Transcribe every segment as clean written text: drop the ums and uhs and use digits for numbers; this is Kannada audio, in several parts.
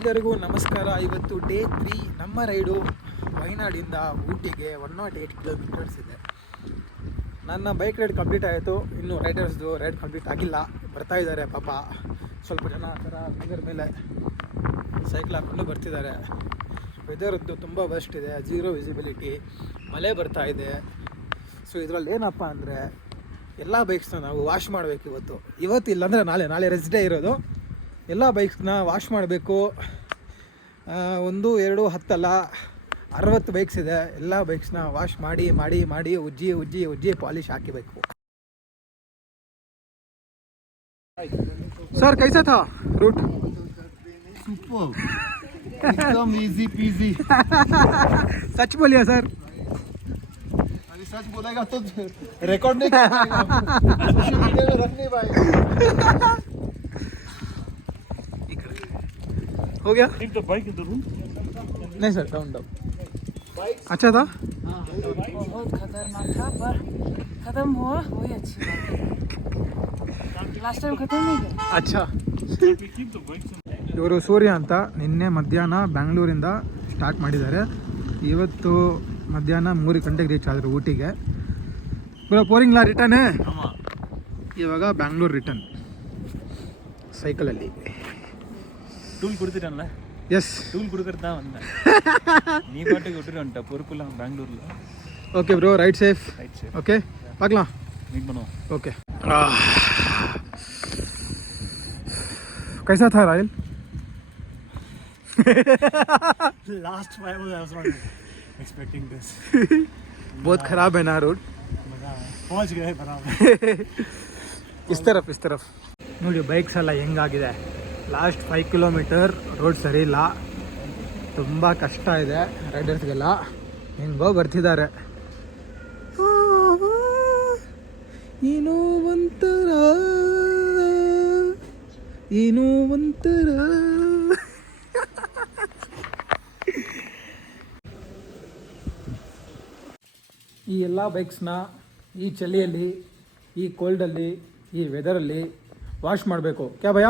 ಎಲ್ಲರಿಗೂ ನಮಸ್ಕಾರ. ಇವತ್ತು ಡೇ 3 ನಮ್ಮ ರೈಡು ವಯನಾಡಿಂದ ಊಟಿಗೆ 108 ಕಿಲೋಮೀಟರ್ಸ್ ಇದೆ. ನನ್ನ ಬೈಕ್ ರೈಡ್ ಕಂಪ್ಲೀಟ್ ಆಯಿತು. ಇನ್ನು ರೈಡರ್ಸ್ದು ರೈಡ್ ಕಂಪ್ಲೀಟ್ ಆಗಿಲ್ಲ, ಬರ್ತಾ ಇದ್ದಾರೆ ಪಾಪ. ಸ್ವಲ್ಪ ಜನ ಆ ಥರ ಬೀದರ್ ಮೇಲೆ ಸೈಕಲ್ ಹಾಕ್ಕೊಂಡು ಬರ್ತಿದ್ದಾರೆ. ವೆದರ್ದು ತುಂಬ ವರ್ಸ್ಟ್ ಇದೆ, ಝೀರೋ ವಿಸಿಬಿಲಿಟಿ, ಮಳೆ ಬರ್ತಾ ಇದೆ. ಸೊ ಇದರಲ್ಲಿ ಏನಪ್ಪ ಅಂದರೆ ಎಲ್ಲ ಬೈಕ್ಸ್ನ ನಾವು ವಾಶ್ ಮಾಡಬೇಕು ಇವತ್ತು ಇಲ್ಲಾಂದರೆ ನಾಳೆ ರೆಸ್ಟ್ ಡೇ ಇರೋದು. ಎಲ್ಲ ಬೈಕ್ಸ್ನ ವಾಶ್ ಮಾಡಬೇಕು. 1, 2, 10 ಅಲ್ಲ 60 ಬೈಕ್ಸ್ ಇದೆ. ಎಲ್ಲ ಬೈಕ್ಸ್ನ ವಾಶ್ ಮಾಡಿ ಮಾಡಿ ಮಾಡಿ ಉಜ್ಜಿ ಪಾಲಿಶ್ ಹಾಕಿಬೇಕು. सर कैसा था रूट? सुपर, एकदम इजी पीजी. सच बोलिए सर. अरे सच बोलेगा तो रिकॉर्ड नहीं कर पाएगा, सोशल मीडिया में रख नहीं पाएगा. हो गया? एक तो बाइक इधर रूम नहीं सर, डाउन अच्छा था. बहुत खतरनाक था पर खत्म हुआ, वही अच्छी बात है. लास्ट टाइम खत्म नहीं किया. अच्छा. ಇವರು ಸೂರ್ಯ ಅಂತ ನಿನ್ನೆ ಮಧ್ಯಾಹ್ನ ಬ್ಯಾಂಗ್ಳೂರಿಂದ ಸ್ಟಾರ್ಟ್ ಮಾಡಿದ್ದಾರೆ. ಇವತ್ತು ಮಧ್ಯಾಹ್ನ 3 ಗಂಟೆಗೆ ರೀಚ್ ಆದರು ಊಟಿಗೆ. ಪೋರಿಂಗ್ಲಾ ರಿಟರ್ನೇ, ಇವಾಗ ಬ್ಯಾಂಗ್ಳೂರು ರಿಟರ್ನ್ ಸೈಕಲಲ್ಲಿ. டூல் கொடுத்துட்டான்ல? எஸ், டூல் கொடுக்கறது தான் வந்தேன். நீ பாட்டுக்கு விட்டுட்டு வந்துட்ட, பொறுப்புலாம் பெங்களூரில். Okay bro, ride safe. Ride safe. Okay, பார்க்கலாம், மீட் பண்ணுவோம். ओके. कैसा था रायल? Last 5 was I was not expecting this. बहुत ख़राब है ना रोड. पहुंच गए बराबर. इस तरफ ನೋಡಿ ಬೈಕ್ಸ್ ಎಲ್ಲ ಹೆಂಗಾಗಿದೆ. ಲಾಸ್ಟ್ 5 ಕಿಲೋಮೀಟರ್ ರೋಡ್ ಸರಿ ಇಲ್ಲ, ತುಂಬ ಕಷ್ಟ ಇದೆ ರೈಡರ್ಸ್ಗೆಲ್ಲ. ಹೆಂಗೋ ಬರ್ತಿದ್ದಾರೆ. ಏನೋ ಒಂಥರ ಈ ಎಲ್ಲ ಬೈಕ್ಸ್ನ ಈ ಚಳಿಯಲ್ಲಿ, ಈ ಕೋಲ್ಡಲ್ಲಿ, ಈ ವೆದರಲ್ಲಿ ವಾಶ್ ಮಾಡಬೇಕು. ಕ್ಯಾ ಭಯ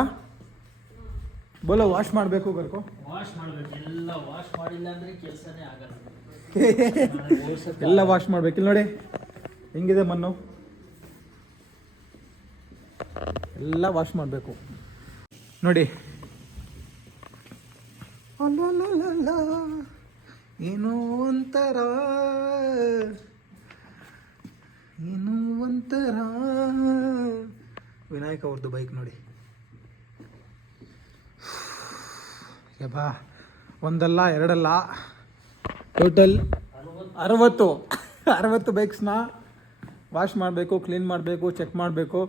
ಬೋಲೋ? ವಾಶ್ ಮಾಡಬೇಕು ಬರ್ಕೋ. ವಾಶ್ ಮಾಡಬೇಕು, ಎಲ್ಲ ವಾಶ್ ಮಾಡಿಲ್ಲ ಅಂದರೆ ಕೆಲಸನೇ ಆಗಲ್ಲ. ಎಲ್ಲ ವಾಶ್ ಮಾಡಬೇಕಿಲ್ಲ. ನೋಡಿ ಹೆಂಗಿದೆ ಮಣ್ಣು, ಎಲ್ಲ ವಾಶ್ ಮಾಡಬೇಕು ನೋಡಿ. ಏನೋ ಒಂಥರ ವಿನಾಯಕ್ ಅವ್ರದ್ದು ಬೈಕ್ ನೋಡಿ. ಬಾ, ಒಂದಲ್ಲ ಎರಡಲ್ಲ, ಟೋಟಲ್ 60 ಬೈಕ್ಸ್ನ ವಾಶ್ ಮಾಡಬೇಕು, ಕ್ಲೀನ್ ಮಾಡಬೇಕು, ಚೆಕ್ ಮಾಡಬೇಕು,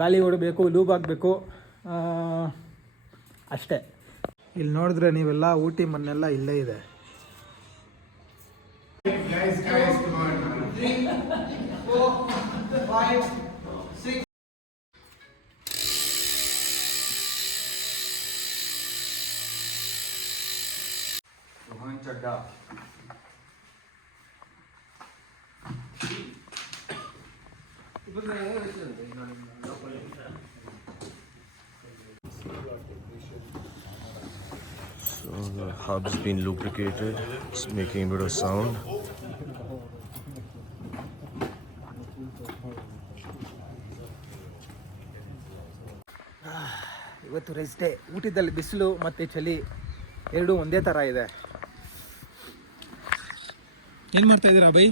ಗಾಳಿ ಹೊಡಬೇಕು, ಲೂಬ್ ಆಗಬೇಕು, ಅಷ್ಟೇ. ಇಲ್ಲಿ ನೋಡಿದ್ರೆ ನೀವೆಲ್ಲ ಊಟಿ ಮಣ್ಣೆಲ್ಲ ಇಲ್ಲೇ ಇದೆ. चड्डा So the hub's been lubricated, it's making a bit of sound. ಇವತ್ತು ರೆಸ್ಟ್ ಡೇ. ಊಟದಲ್ಲಿ ಬಿಸಿಲು ಮತ್ತು ಚಳಿ ಎರಡೂ ಒಂದೇ ಥರ ಇದೆ. ಏನು ಮಾಡ್ತಾ ಇದ್ದೀರಾ ಬೈ?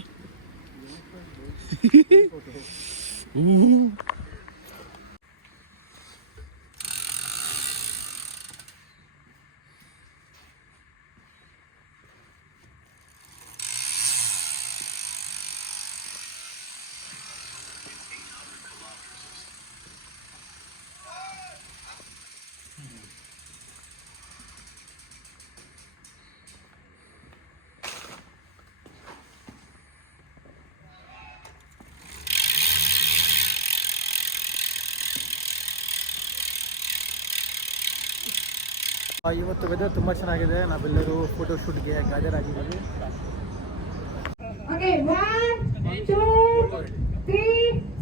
ಇವತ್ತು ವೆದರ್ ತುಂಬ ಚೆನ್ನಾಗಿದೆ. ನಾವೆಲ್ಲರೂ ಫೋಟೋಶೂಟ್ಗೆ ಹಾಜರಾಗಿದ್ದೀವಿ. Okay, 1, 2, 3,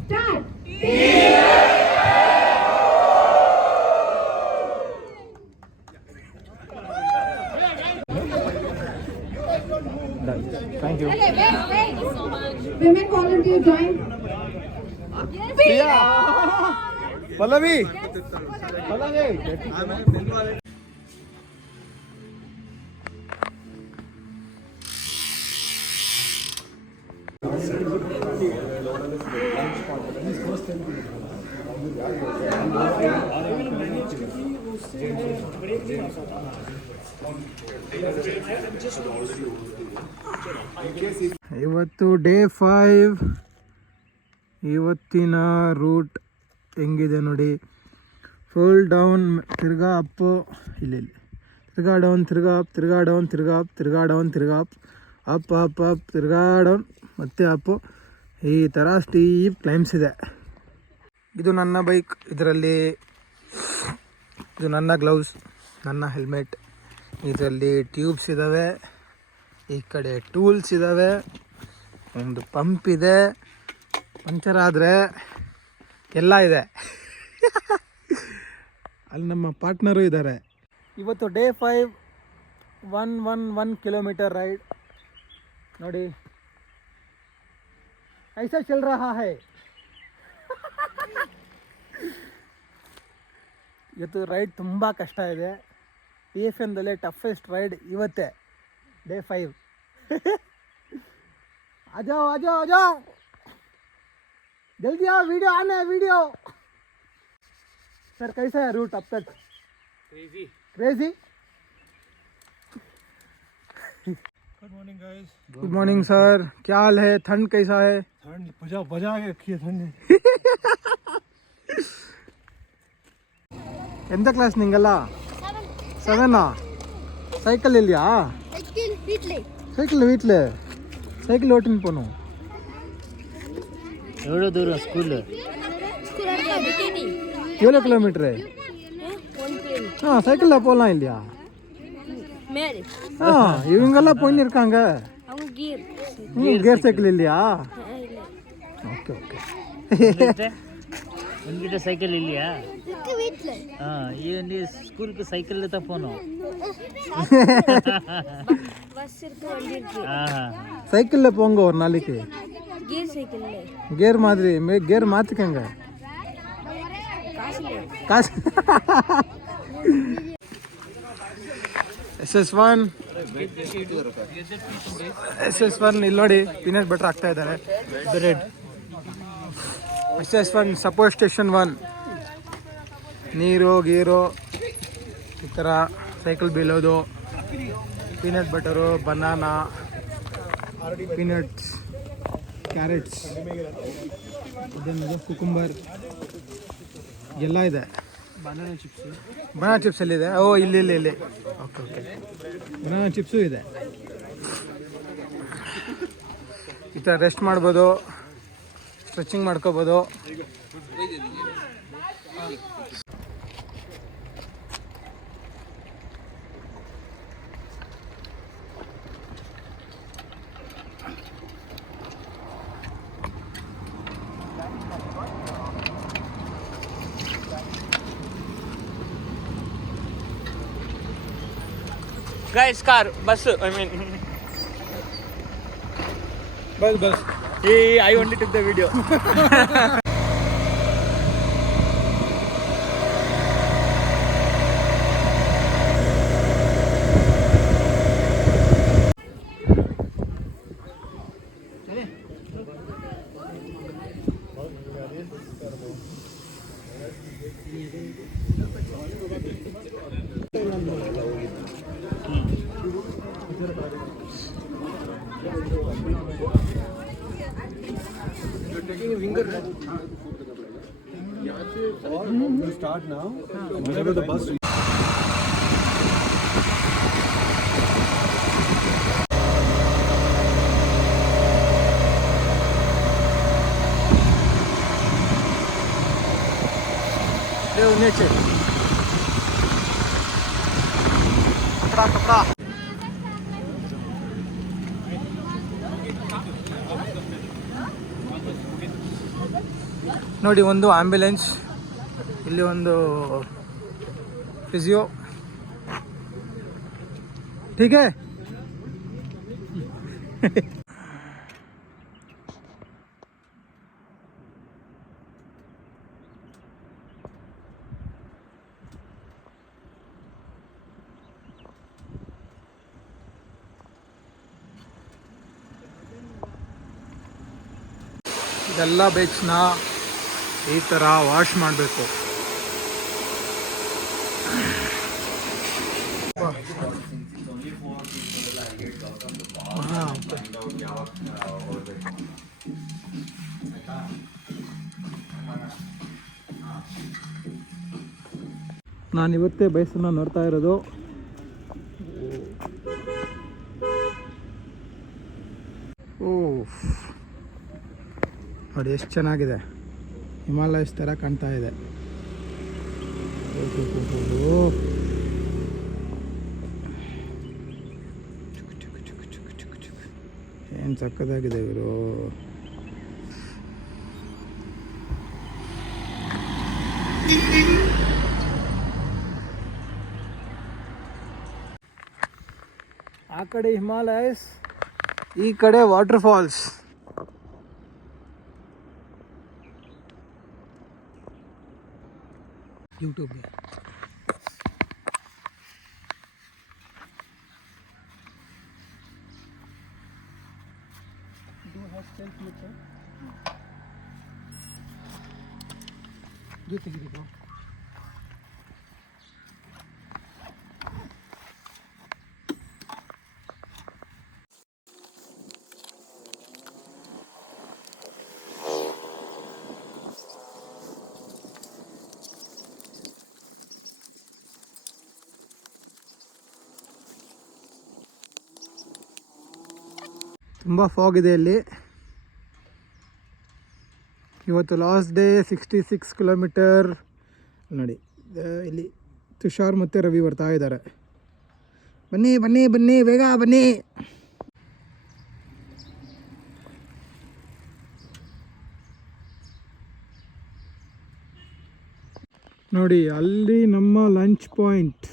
start. Thank you. Women volunteer join. Pallavi ಇವತ್ತು ಡೇ 5. ಇವತ್ತಿನ ರೂಟ್ ಹೆಂಗಿದೆ ನೋಡಿ. ಫುಲ್ ಡೌನ್, ತಿರ್ಗಾ ಅಪ್ಪು, ಇಲ್ಲಿ ತಿರ್ಗಾ ಡೌನ್, ತಿರ್ಗಾ ಅಪ್, ತಿರ್ಗಾ ಡೌನ್, ತಿರ್ಗಾ ಅಪ್, ತಿರ್ಗಾ ಡೌನ್, ತಿರ್ಗಾ ಅಪ್, ಅಪ್ ಅಪ್ ಅಪ್, ತಿರ್ಗಾ ಡೌನ್, ಮತ್ತೆ ಅಪ್ಪು. ಈ ಥರ ಸ್ಟೀಪ್ ಕ್ಲೈಮ್ಸ್ ಇದೆ. ಇದು ನನ್ನ ಬೈಕ್. ಇದರಲ್ಲಿ ಇದು ನನ್ನ ಗ್ಲೌಸ್, ನನ್ನ ಹೆಲ್ಮೆಟ್. ಇದರಲ್ಲಿ ಟ್ಯೂಬ್ಸ್ ಇದ್ದಾವೆ, ಈ ಕಡೆ ಟೂಲ್ಸ್ ಇದ್ದಾವೆ, ಒಂದು ಪಂಪ್ ಇದೆ, ಪಂಚರ್ ಆದರೆ ಎಲ್ಲ ಇದೆ. ಅಲ್ಲಿ ನಮ್ಮ ಪಾರ್ಟ್ನರು ಇದ್ದಾರೆ. ಇವತ್ತು ಡೇ 5, 1 ಕಿಲೋಮೀಟರ್ ರೈಡ್ ನೋಡಿ. ಐಸಾ ಚಲ್ ರಹಾ ಹೈ. ಇವತ್ತು ರೈಡ್ ತುಂಬ ಕಷ್ಟ ಇದೆ. PFMದಲ್ಲೇ ಟಫೆಸ್ಟ್ ರೈಡ್ ಇವತ್ತೇ, ಡೇ 5. ಆಜಾओ ಆಜಾओ ಆಜಾओ, जल्दी आओ, वीडियो आना है वीडियो. सर कैसा है रूट अब तक? क्रेजी. गुड मॉर्निंग सर, क्या हाल है? ठंड कैसा है? ठंड बजा के रखी है ठंड. ಎಂತ ಕ್ಲಾಸ್ ನಿಂಗಲ್ಲ? 7 ಸೈಕಲ್ ಇಲ್ಲಿಯಾ? ಸೈಕಲ್ ವೀಟ್ಲೆ ಸೈಕಲ್ ಓಟಿನ ಪೋನು. ಎವಡೋ ದೂರ ಸ್ಕೂಲ್? 7 ಕಿಲೋಮೀಟರ್. சைக்கிள்ல போகலாம் இல்லையா? இவங்கெல்லாம் போயின்னு இருக்காங்க. கியர் சைக்கிள் இல்லையா? Okay okay. உங்ககிட்ட சைக்கிள் இல்லையா? நீ ஸ்கூலுக்கு சைக்கிளில் தான் போகணும். சைக்கிளில் போங்க ஒரு நாளைக்கு. கியர் மாதிரி கியர் மாற்றிக்கங்க. ಕಾಸು. SS1 ಇಲ್ಲಿ ನೋಡಿ, ಪೀನಟ್ ಬಟರ್ ಹಾಕ್ತಾ ಇದ್ದಾರೆ. ಬ್ರೆಡ್. SS1 support station 1. ನೀರು ಗೀರು ಈ ಥರ ಸೈಕಲ್ ಬೀಳೋದು. Peanut butter, banana, peanuts, carrots, ಇದೇನದು ಕುಕುಂಬರ್ ಎಲ್ಲ ಇದೆ. ಬನಾನಾ ಚಿಪ್ಸ್ ಎಲ್ಲಿದೆ? ಓ ಇಲ್ಲಿ. ಓಕೆ ಓಕೆ, ಬನಾನಾ ಚಿಪ್ಸು ಇದೆ. ಈ ಥರ ರೆಸ್ಟ್ ಮಾಡ್ಬೋದು, ಸ್ಟ್ರೆಚಿಂಗ್ ಮಾಡ್ಕೋಬೋದು. Guys, car, bus, I mean. Bus. Hey, I only took the video. Start now. Whenever the bus. नीचे कपड़ा. ನೋಡಿ, ಒಂದು ಆಂಬ್ಯುಲೆನ್ಸ್, ಇಲ್ಲಿ ಒಂದು ಫಿಸಿಯೋ. ठीक है. ಇದೆಲ್ಲ ಬೈಕ್ಸ್ನ ಈ ಥರ ವಾಶ್ ಮಾಡಬೇಕು. ನಾನಿವತ್ತೇ ಬೈಕ್ಸನ್ನು ನೋಡ್ತಾ ಇರೋದು. ನೋಡಿ ಎಷ್ಟು ಚೆನ್ನಾಗಿದೆ, ಹಿಮಾಲಯಸ್ ಥರ ಕಾಣ್ತಾ ಇದೆ. ಏನು ಸಕ್ಕದಾಗಿದೆ ಇವರು. ಆ ಕಡೆ ಹಿಮಾಲಯಸ್, ಈ ಕಡೆ ವಾಟರ್ ಫಾಲ್ಸ್. ಯೂಟ್ಯೂಬ್ಗೆ ಜೊತೆಗಿದ್ದು ತುಂಬ ಫಾಗ್ ಇದೆ ಇಲ್ಲಿ. ಇವತ್ತು ಲಾಸ್ಟ್ ಡೇ. 66 ಕಿಲೋಮೀಟರ್ ನೋಡಿ. ಇಲ್ಲಿ ತುಷಾರ್ ಮತ್ತು ರವಿ ಬರ್ತಾ ಇದ್ದಾರೆ. ಬನ್ನಿ ಬನ್ನಿ ಬನ್ನಿ, ಬೇಗ ಬನ್ನಿ. ನೋಡಿ ಅಲ್ಲಿ ನಮ್ಮ ಲಂಚ್ ಪಾಯಿಂಟ್.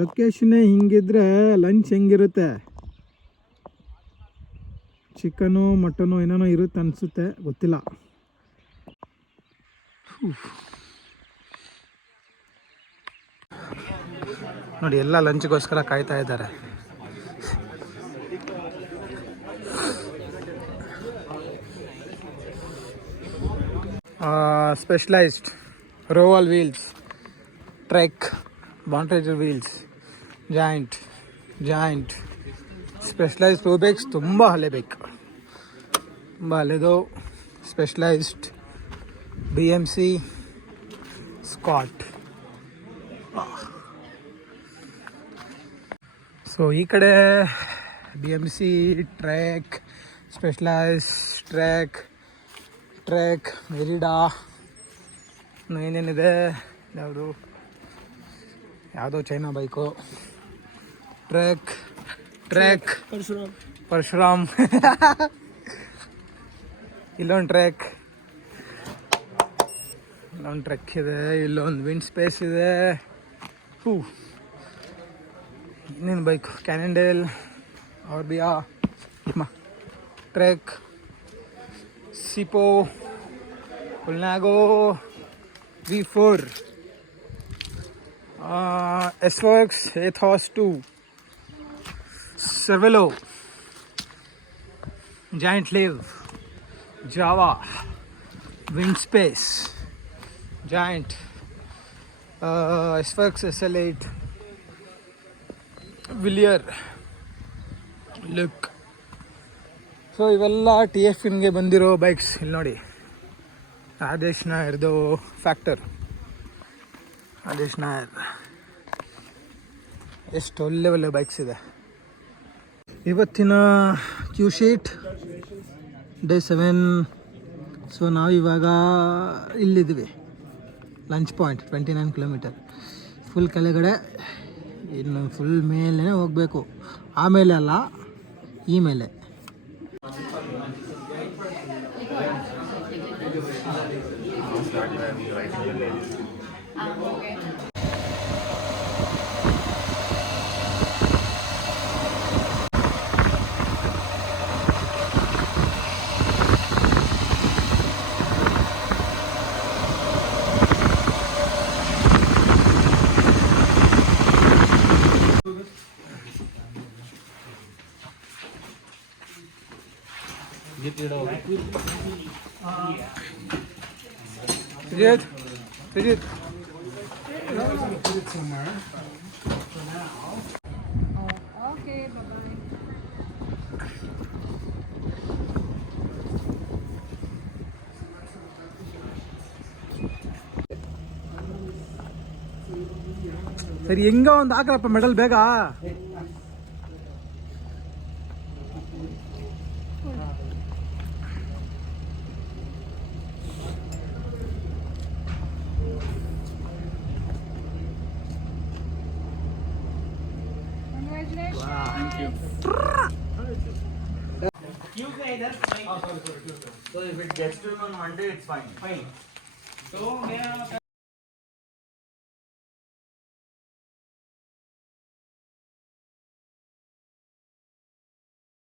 ಲೊಕೇಶನ್ನೇ ಹಿಂಗಿದ್ರೆ ಲಂಚ್ ಹೆಂಗಿರುತ್ತೆ? ಚಿಕನು ಮಟನು ಏನೇನೋ ಇರುತ್ತೆ ಅನಿಸುತ್ತೆ, ಗೊತ್ತಿಲ್ಲ. ನೋಡಿ ಎಲ್ಲ ಲಂಚ್ಗೋಸ್ಕರ ಕಾಯ್ತಾ ಇದ್ದಾರೆ. Specialized Roval wheels, Trek, Bontrager wheels, Giant specialized road bikes. ತುಂಬ ಹಳೆ ಬೈಕ್, ತುಂಬ ಹಳೆದು. Specialised BMC Scott. ಸೊ ಈ ಕಡೆ BMC ಟ್ರೆಕ್, ಸ್ಪೆಷಲೈಸ್ಡ್ ಟ್ರೆಕ್ ಮೆರಿಡಾ, ಏನೇನಿದೆ, ಯಾವುದೋ ಚೈನಾ ಬೈಕು. ಟ್ರೆಕ್ ಪರಶುರಾಮ್ ಇಲ್ಲೊಂದು ಟ್ರೆಕ್ ಇದೆ, ಇಲ್ಲೊಂದು ವಿಂಡ್ ಸ್ಪೇಸ್ ಇದೆ. ಇನ್ನೇನು ಬೈಕು, ಕ್ಯಾನನ್ಡೇಲ್, ಆರ್ಬಿಯಾ, ಟ್ರೆಕ್, ಸಿಪೋ, Colnago, V4, SVOX, Ethos 2, Cervelo, Giant Live, Java, Windspace, Giant, SVOX SL8, Villier, Look. So ಇವೆಲ್ಲ TFNಗೆ ಬಂದಿರೋ ಬೈಕ್ಸ್. ಇಲ್ಲಿ ನೋಡಿ, ರಾಜೇಶ್ ನಾಯರ್ದು ಫ್ಯಾಕ್ಟರ್. ರಾಜೇಶ್ ನಾಯರ್ ಎಷ್ಟು ಒಳ್ಳೆ ಬೈಕ್ಸ್ ಇದೆ. ಇವತ್ತಿನ ಕ್ಯೂ ಶೀಟ್ ಡೇ 7. ಸೊ ನಾವಿವಾಗ ಇಲ್ಲಿದ್ದೀವಿ, ಲಂಚ್ ಪಾಯಿಂಟ್. 29 ಕಿಲೋಮೀಟರ್ ಫುಲ್ ಕೆಳಗಡೆ. ಇನ್ನು ಫುಲ್ ಮೇಲೇ ಹೋಗಬೇಕು. ಆಮೇಲೆ ಅಲ್ಲ, ಈ ಮೇಲೆ. Sujit, Sujit. Okay, bye-bye. ಸರಿ ಹೆಂಗ ಒಂದು ಹಾಕಪ್ಪ ಮೆಡಲ್ ಬೇಗ. So if it gets to him on Monday, it's fine.